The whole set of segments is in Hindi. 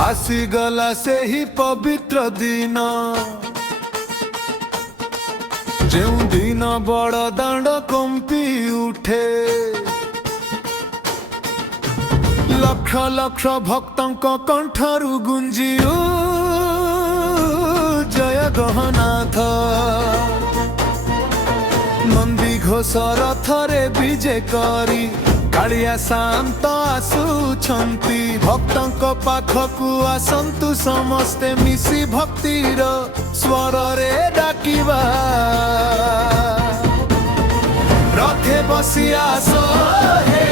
आसीगला से ही पवित्र दिन जो दिन बड़ दांड कंपी उठे लक्ष लक्ष भक्तों कंठरू गुंजी जय गहनाथ नंदी घोष रथरे विजय करी कालिया शांत आसुछंती भक्तों पाखकु आसंतु समस्ते मिसी भक्तिर स्वर रे डाकिबा रथे बसी आस हे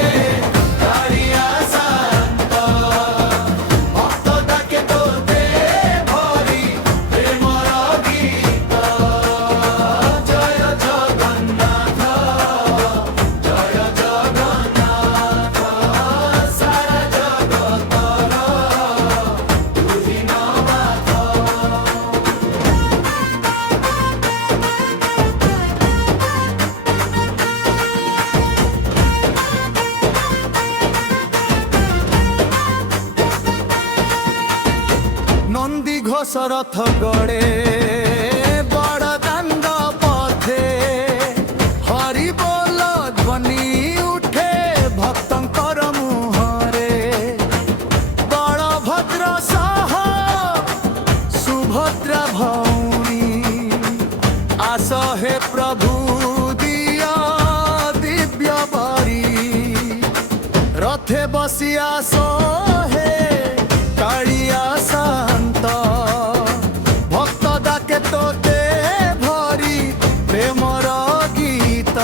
कालिया शांत भक्त डाके तोते भरी प्रेमर गीत जय जगन्नाथ जय जगन्नाथ सारा जगतर तुहि नवाथ। नंदी घोष रथ गड़े बड़ दांड पथे हरि बोल ध्वनि उठे भक्तंकर मुहरे बलभद्र सह सुभद्रा भौणी आस हे प्रभु दिया दिव्य बरी रथे बसी आस हे कालिया शांत भक्त डाके तोते भरी प्रेमर गीत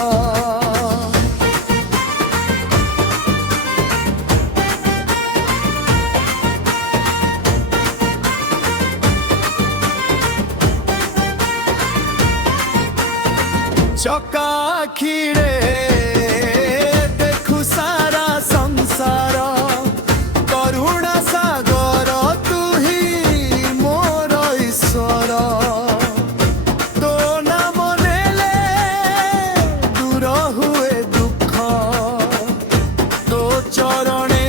चका आखिरे देखु सारा संसार करुणा सागर तुही मोर ईश्वर तो नाम नेले दूर हुए दुख तो चरणे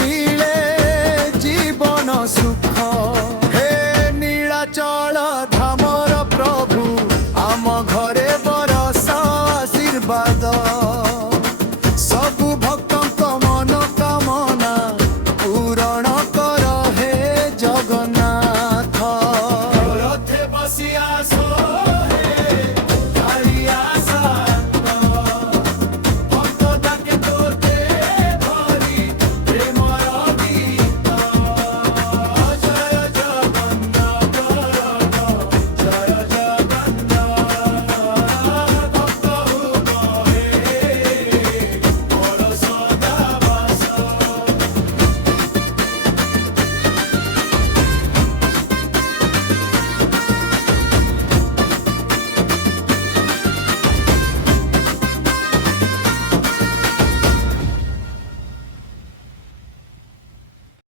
मिले जीवन सुख हे नीलाचल धामर प्रभु आम घरे बरस आशीर्वाद सबु भक्त